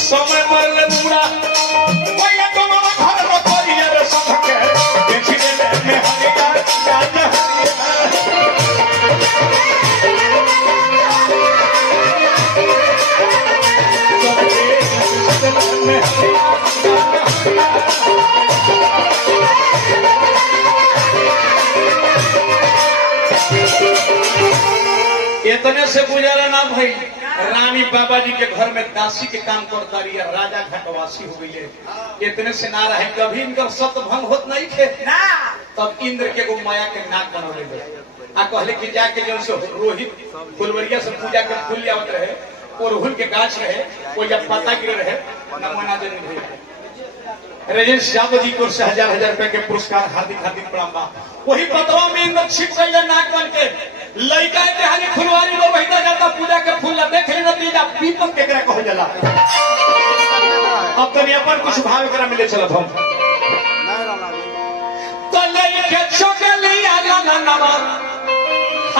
समय मरले मुड़ा भैया तो मामा घर में करिए रे सबके देखि ले में हरिया जान इतने से गुजारा ना भाई। रानी बाबा जी के घर में दासी के काम करता रही, राजा घाटवासी हो गई। इतने से ना रहे, कभी इनका सत्य भंग होत नहीं थे ना। तब इंद्र के गो माया के नाक बनौले आ कहले कि जाके जो से रोहित फुलवरिया से पूजा के फूल आवत रहे, ओरहुल के गाछ रहे, वो जब पत्ता गिरे रहे नमोना दे राजेश यादव जी को 1000 रुपए के पुरस्कार हार्दिक हार्दिक प्रणाम बा। वही पतवा में इंद्र छिप गए नाक बन के लड़का के हाली फुलवारी लो वही जाता पूजा के फूल देख ले नतीजा पीपल केकरा कहो जाला। अब तनी अपन कुछ भाव करा मिले चलत हम तो लइके चोगली आला ना नवा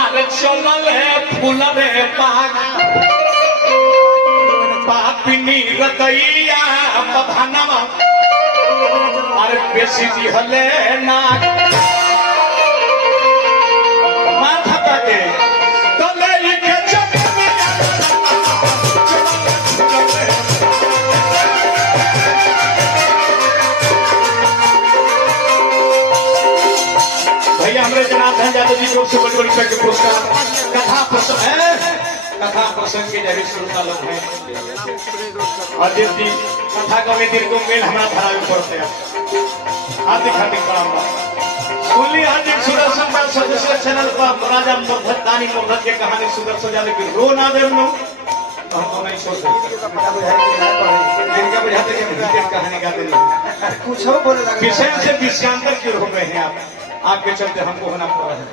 अरे चलल है फूल रे पाग पापिनी रतैया बधानमा अरे बेसी दिहले नाक माथा काटे तो लइके चोगली भैया हमरे जनार्दन यादव जी को बड़ी बड़ी के पुरस्कार कथा प्रसंग के जरिए श्रोता लोग हैं। अजीत जी कथा का दीर्घ मेल हमारा धारा में पड़ते हैं। हार्दिक हार्दिक प्रणाम सुनली हार्दिक सुदर्शन पाल सदस्य चैनल पर राजा मोहम्मद दानी मोहम्मद की कहानी सुदर्शन यादव की रो ना दे हम नहीं सोच इनका बुझाते कि कहानी गाते नहीं कुछ बोले विषय से विषयांतर क्यों हो गए हैं आप आपके चलते हमको होना पड़ रहा है।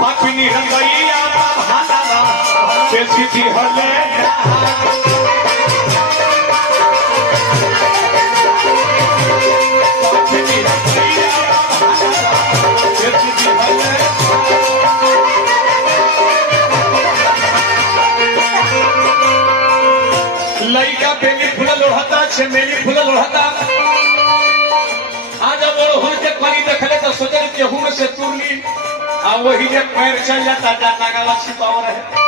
पापिनी रंगैया बहाना बेसी हले लइका बेली फूल लोढ़ता छेमेली फूल लोढ़ता आज अब ओढ़ के कनी देखले तो सोचल केहू में से तुरली आ वही जे पैर चल जाता जाता गला छिपाव रहे।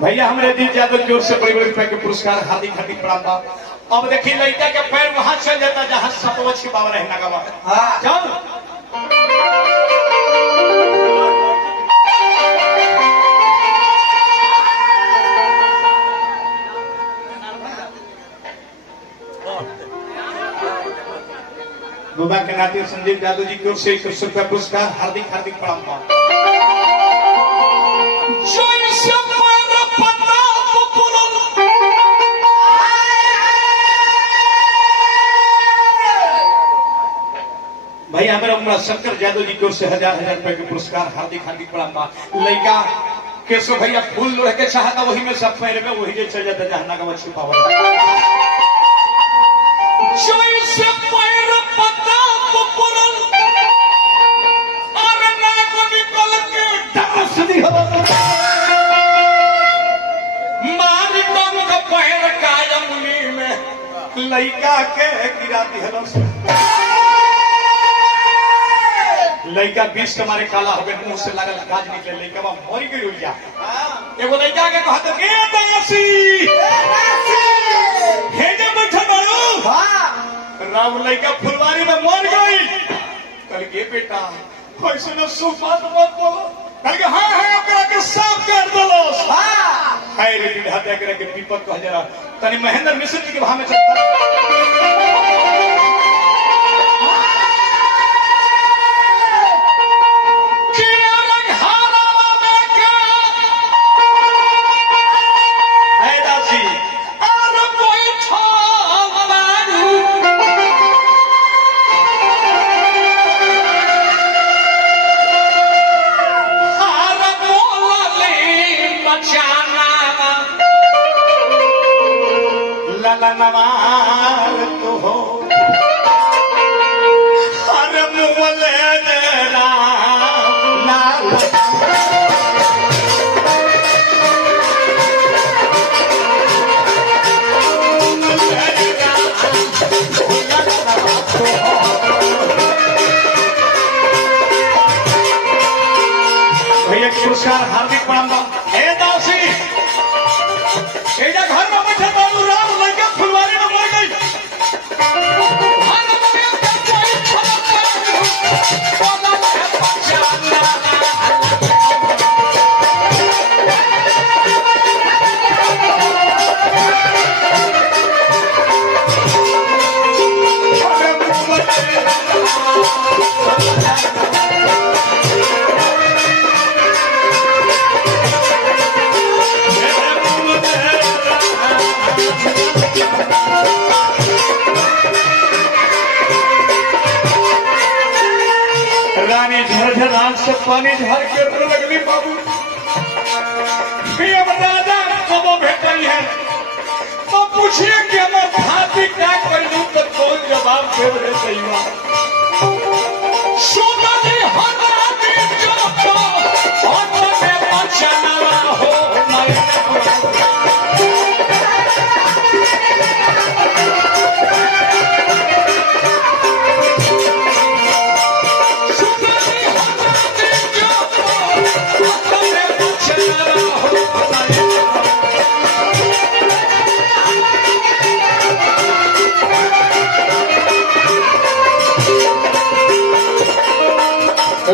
भैया हमरे दी यादव की ओर से बड़ी बड़ी रुपए के पुरस्कार हार्दिक हार्दिक प्रणाम बा। अब देखिए लड़का के पैर वहां चल जाता जहां सपवा छिपाव रहे ना गवा जाओ बाबा के नाते संदीप यादव जी की ओर से 100 रुपया पुरस्कार हार्दिक हार्दिक प्रणाम बा। भाई हमारा शंकर यादव जी की ओर से 1000 रुपए के पुरस्कार हार्दिक हार्दिक प्रणाम बा। लड़का केशव भैया फूल लोढ़ के चाहता वही में सब पैर में वही जे चल जाता जहां ना छिपावा से पैर पता पुरन और नाक निकल के डांस दी हो मारी कम का पैर कायमनी में लइका के गिरा दी हलो लइका 20 के मारे काला हो गए मुंह से लागल गाज निकले लइका बा मरी गई होइया एगो लइका के कहत के दासी हे जे बैठा बाड़ू हां राम लइका फुलवारी में मर गई कल के बेटा ऐसे न सुफात मत बोलो कल के हां हां ओकरा के साफ कर दलो हां हाय रे विधाता एकरा के विपद कह जरा तनी महेंद्र मिश्र जी के भाव में चलता नवार तो हो हर मुले देना लाल भैया पुरस्कार हार्दिक प्रणाम हे दासी एजा घर में बैठे बाबू राम लइका फुलवारी में मर गई रानी झरझर आंख से पानी झर के रो लगली बाबू अब राजा कब भेटल है तो पूछिए कि हम भाती क्या करूं तो कौन जवाब देव रे सहीवा सोनाली हरा के जो हाथ में बचना हो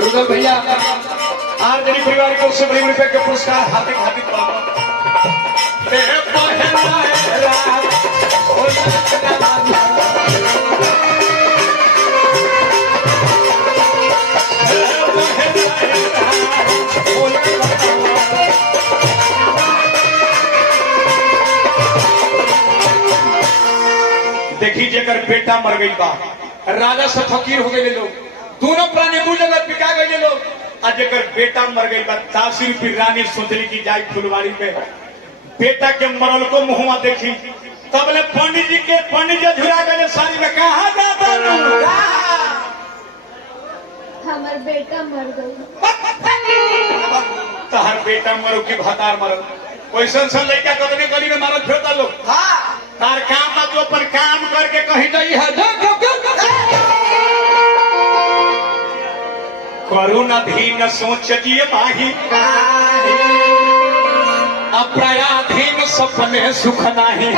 रुदल भैया आरजेडी परिवार को उससे बड़ी रुपए के पुरस्कार हार्दिक हार्दिक देखी जेकर बेटा मर गई बा राजा से फकीर हो गए लोग दोनों प्राणी दू जगह बिका गए लोग आज जेकर बेटा मर गई बा 10 रुपये रानी सोचली की जाई फुलवारी पे बेटा के मरल को मुहुआ देखी तबले पंडित जी झुरा गए सारी में कहा जाता हमार बेटा मर गई तहर बेटा मरो की भतार मरो वैसन सन लड़का कतने गली में मारत फिरता लोग तार काम ना तो पर काम करके कहीं जाई है करुणा धीन सोचिए माही अपराधीन सपने सुख नाही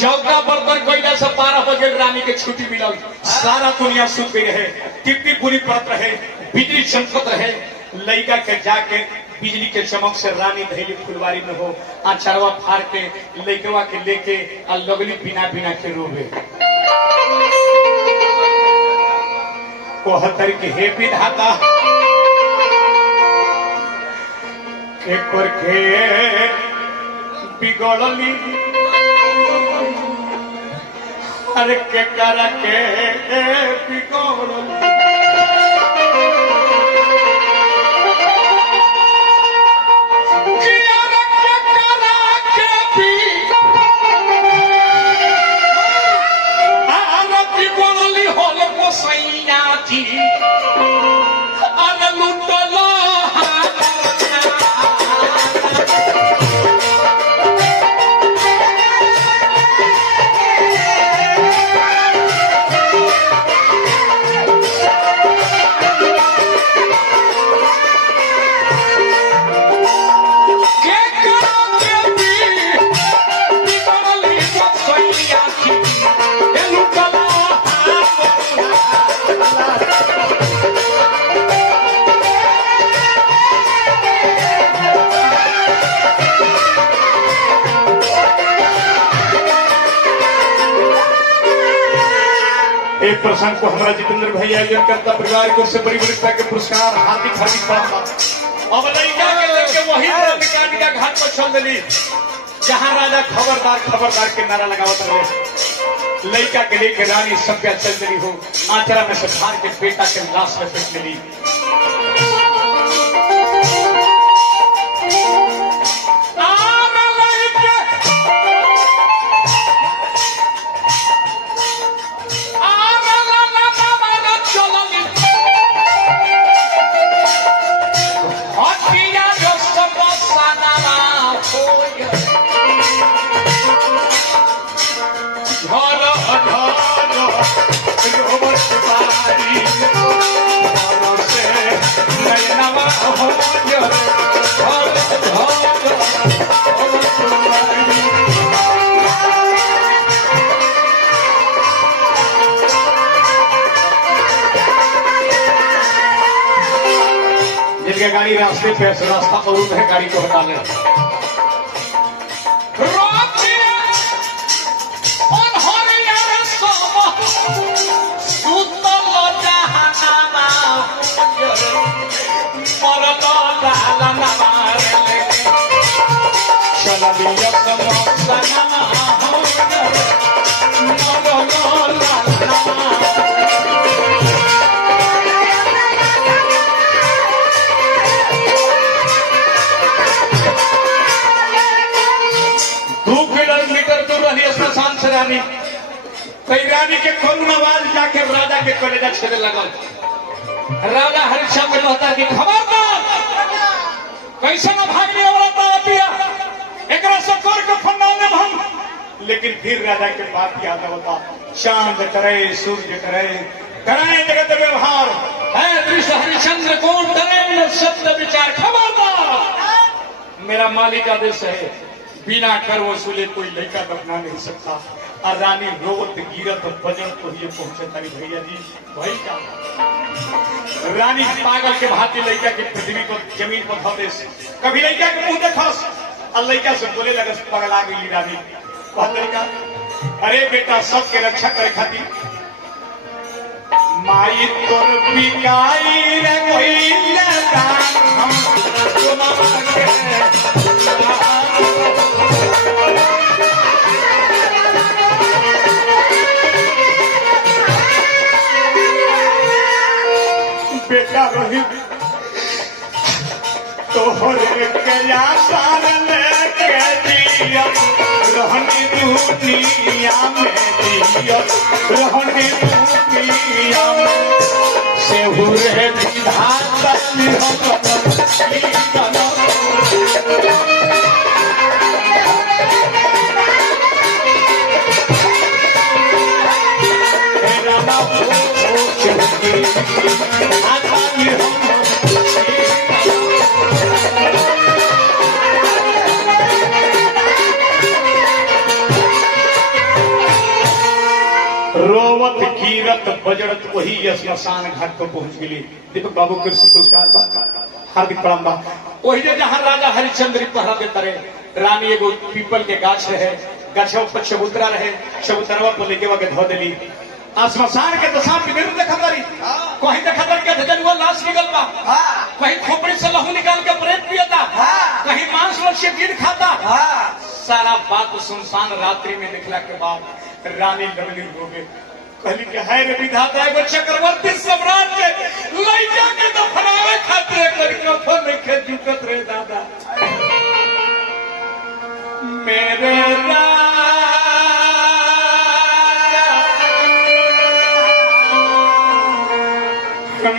चौका बर्तन कोयला से 12 बजे रानी के छुट्टी मिलल सारा दुनिया सुख गई रहे टिप्पी पूरी परत रहे बिजली चमकत रहे लड़का के जाके बिजली के चमक से रानी धैली फुलवारी में हो आचारवा फाड़ के लड़कवा के लेके आ लगली बिना बिना के रोवे कहतर के हे विधाता के करके बिगड़ली अरे के करा के बिगड़ली एक प्रसंग को हमारा जितेंद्र भाई आयोजन करता परिवार को से बड़ी बड़ी के पुरस्कार हार्दिक हार्दिक प्रणाम। अब लड़का के लेके वही का घाट पर चल दिली जहां राजा खबरदार खबरदार के नारा लगावत रहे। लड़का के लेके रानी सभ्या चल दिली हो आचरा में से भार के बेटा के लाश में पेट मिली। जिनके गाड़ी रास्ते पे रास्ता अवरुद्ध है गाड़ी को हटा ले। रानी के कौन आवाज जाके राजा के कलेजा छेड़े लगल। राजा हरिश्चंद्र कहता कि खबरदार कैसे न भागने वाला पिया एकरा से कर के फन्ना में हम। लेकिन फिर राजा के बात याद होता चांद करे सूर्य करे कराए जगत व्यवहार है दृश्य हरिश्चंद्र कौन करे सत्य विचार। खबरदार मेरा मालिक आदेश है बिना कर वसूले कोई लड़का दफना नहीं सकता। और रानी रोवत गिरत बजट तो ये पहुंचे तारी भैया जी भाई का रानी पागल के भांति लड़का की पृथ्वी पर जमीन पर धो दे। कभी लड़का के मुंह देखस और लड़का से बोले लगस पगला गई रानी। लड़का अरे बेटा सबके रक्षा करे खातिर माई तोर बिकाई रे कोई लगा बेटा रही तोहरे कया सार लेके दिया रहनी दुनिया में दिया रहनी दुनिया में सेहुरे विधाता रोवत कीरत बजरत वही स्मशान घाट पर पहुंच गई। दीपक बाबू कृष्ण पुरस्कार बा हार्दिक प्रणाम बा। वही जहां राजा हरिश्चंद्र पहरा देता रहे रानी एगो पीपल के गाछ रहे गाछवा पर चबूतरा रहे चबूतरवा पर लेके वके धो देली। स्मशान के दशा विभिन्न देखा तारी कहीं देखा तारी के धजनुआ लाश निकल बा कहीं खोपड़ी से लहू निकाल के प्रेत पियता कहीं मांस मछली गिर खाता। सारा बात सुनसान रात्रि में निकला के बाद रानी लगली हो गई कहली कि है रे विधाता एगो चक्रवर्ती सम्राट के लइका के दफनावे खातिर कर कफन लिखे जुटत रे दादा मेरे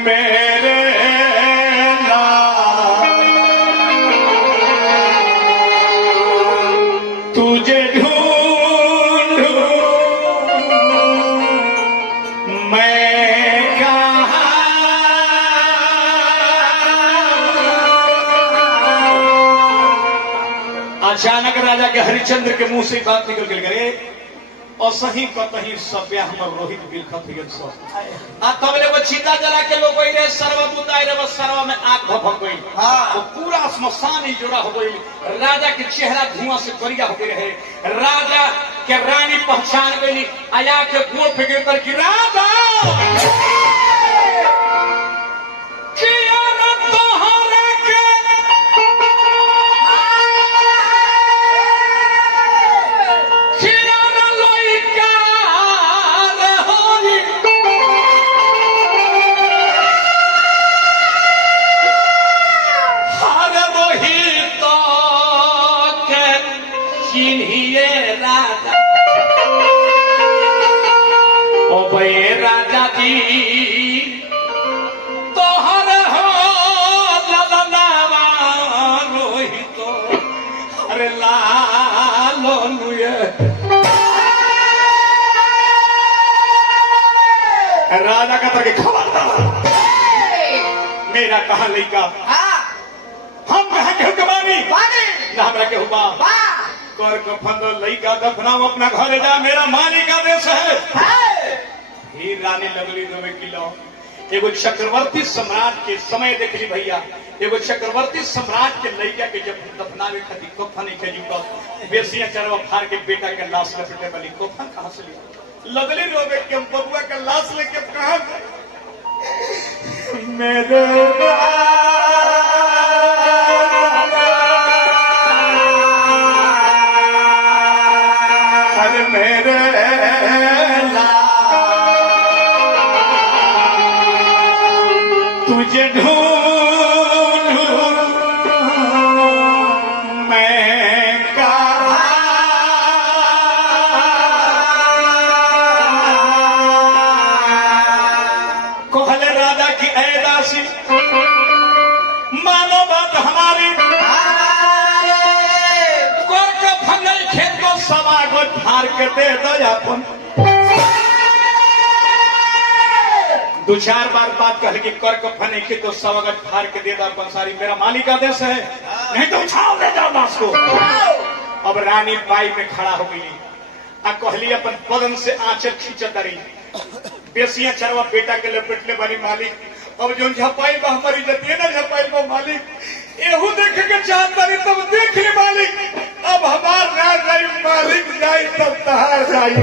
मेरे तुझे अचानक राजा के हरिश्चंद्र के मुंह से बात निकल गई करे और सही कतही सभ्या हमर रोहित बिलखत हियन सब आ तब ले वो चीता जला के लोग गई रे सर्व बुताई रे बस सर्व में आग भभक गई तो पूरा श्मशान ही जुड़ा हो गई। राजा के चेहरा धुआं से करिया हो गई रहे। राजा कि रानी पहचान गई आया के गोड़ फिक्र कर की राजा राजा जी तोहर हो ललनावा रोहित अरे लालो लुए राजा का तरह खबरदार मेरा कहा लड़का हम कहा के कमानी ना हमरा के हुआ कर कफन लड़का दफनाओ अपना घर जा मेरा मालिक आदेश है ही रानी लगली रोवे किलो एगो चक्रवर्ती सम्राट के समय देख ली भैया एगो चक्रवर्ती सम्राट के लड़का के जब दफनावे खातिर कफन के जी बेसिया चरवा फाड़ के बेटा के लाश लपेटे वाली कफन कहां से लिया लगली रोवे के बबुआ का लाश लेके कहां मेरे अरे मेरे तुझे ढूंढूं मैं कहाँ कहले राजा की ऐ दासी मानो बात हमारी कर के फंगल खेत को सवा को फाड़ के दे दो अपन दो चार बार बात कह कि कर कफन के तो सवागत फाड़ के दे दो कंसारी मेरा मालिक आदेश है नहीं तो उछाल दे जाओ लाश को अब रानी बाई में खड़ा हो गई आ कहली अपन बदन से आंचल खींचत रही बेसिया चरवा बेटा के लपेटले वाली मालिक अब जो झपाई बा हमारी जतिए ना झपाई बा मालिक एहू देखे के चाहता रही तब देख ले मालिक अब हमार ना जाई मालिक जाई तब तहार जाई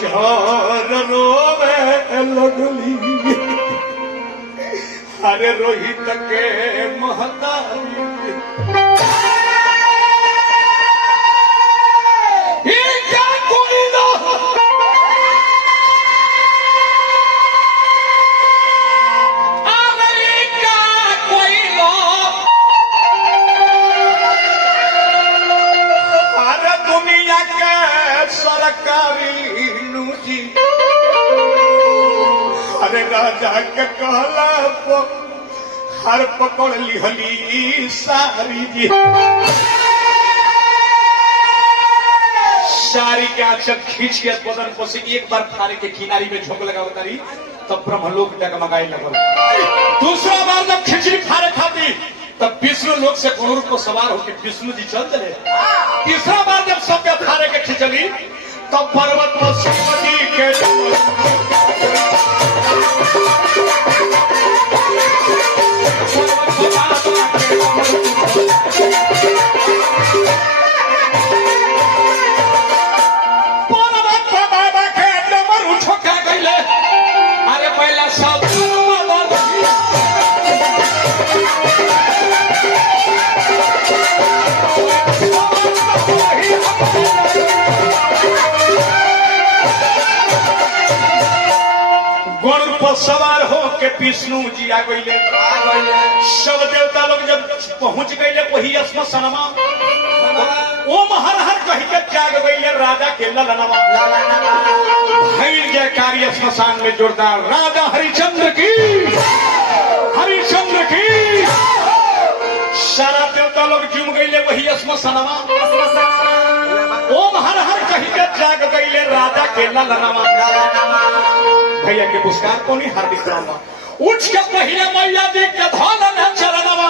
झर रोवे लगली अरे रोहित के महतारी कोई ना कोई लो अरे दुनिया के सरकारी अरे राजा के कहला हर पकड़ लिहली सारी जी सारी के आंचल खींच के बदन पर से एक बार फाड़े के किनारी में झोंक लगा उतारी तब ब्रह्मलोक डगमगाई लगल दूसरा बार जब खिचड़ी फाड़े खाती तब विष्णु लोक से गरुड़ को सवार होकर विष्णु जी चल चले तीसरा बार जब सबके फाड़े के खिंचली तब पर्वत पर शिवजी के पर्वत पर बाबा के डमरू ठोका गईले अरे पहला सब गरुड़ पर सवार हो के विष्णु जी आ गईले सब देवता लोग जब पहुंच गईले वही श्मशानमा ओम हर हर कह के जाग गईले राजा के ललनवा भैर जयकारी श्मशान में जोरदार राजा हरिश्चंद्र की सारा देवता लोग जुम गईले वही स्मशानवा ओम हर हर कही के जाग गईले राजा के ललनवा भैया के पुरस्कार को नहीं हार्दिक प्रणाम उठ के पहले मैया जी के धोलन चरणवा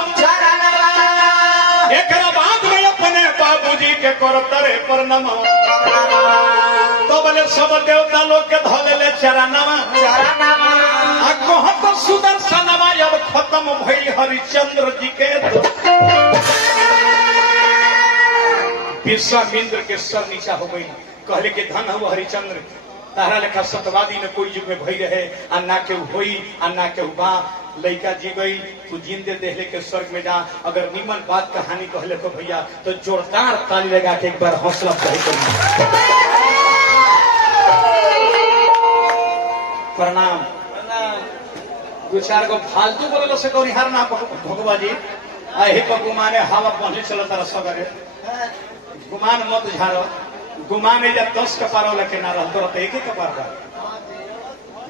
एक बाद में अपने बाबूजी के करतरे पर नमा तो बोले सब देवता लोग के धोले चरणवा कहत सुदर्शनवा अब खत्म भइल हरिचंद्र जी के विश्वामित्र के सर नीचा हो गई कहले के धन हो हरिचंद्र तारा लेखा सतवादी में कोई युग में भई रहे आ ना के होई आ ना के बा लड़का जी गई तू जिंदे देहले के स्वर्ग में जा अगर निमन बात कहानी कहले को भैया तो जोरदार ताली लगा के एक बार हौसला अफजाई करिए प्रणाम दो चार गो फालतू बोले से कौन हार ना भगवा जी अही पर गुमाने हवा पहुंचे चलो तारा सगरे गुमान मत झारो गुमाने जब 10 कपार वाला के ना रह तो एक ही कपार का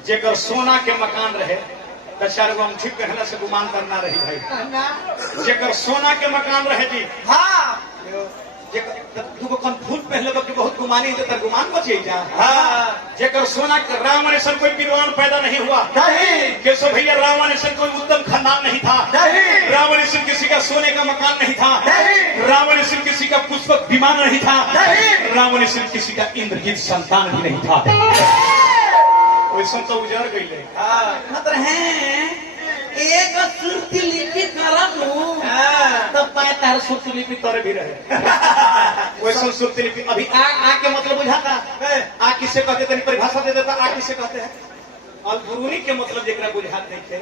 जेकर सोना के मकान रहे तो चार गो अंगूठी पहनला से गुमान करना रही भाई जेकर सोना के मकान रहे जी हाँ दुगो फूल पहले के बहुत गुमानी तो तर गुमान बचे जा हाँ जेकर सोना रावण ऐसा कोई विद्वान पैदा नहीं हुआ नहीं केशव भैया रावण ऐसा कोई उत्तम खानदान नहीं था नहीं रावण ऐसा किसी का सोने का मकान नहीं था नहीं रावण ऐसा किसी का पुष्पक विमान नहीं था नहीं रावण ऐसा किसी का इंद्रजीत संतान भी नहीं था वैसा तो उजड़ गई एक सुरती लिपि करनु तब पाए तार सुरती लिपि तोरे भी रहे वैसा सुरती लिपि अभी आ के मतलब बुझाता आ किसे कहते तनी परिभाषा दे देता आ किसे कहते हैं अलबुरूनी के मतलब जेकरा बुझात नहीं थे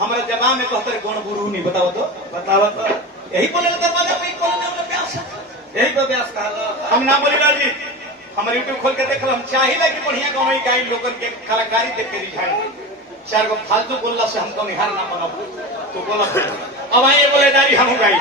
हमरा जवाब में कहते गण बुरूनी बताओ तो यही बोले दरवाजा पे बोलने वाला व्यास यही तो व्यास कहला हम ना बोलिला जी हमारे यूट्यूब खोल के देखल हम चाहिए कि बढ़िया गाँव गाई लोगन के कलाकारी देख के रिझाई चार गो फालतू बोलला से हमको निहार ना बनाओ तो बोला अब आइए बोले दारी हम गाई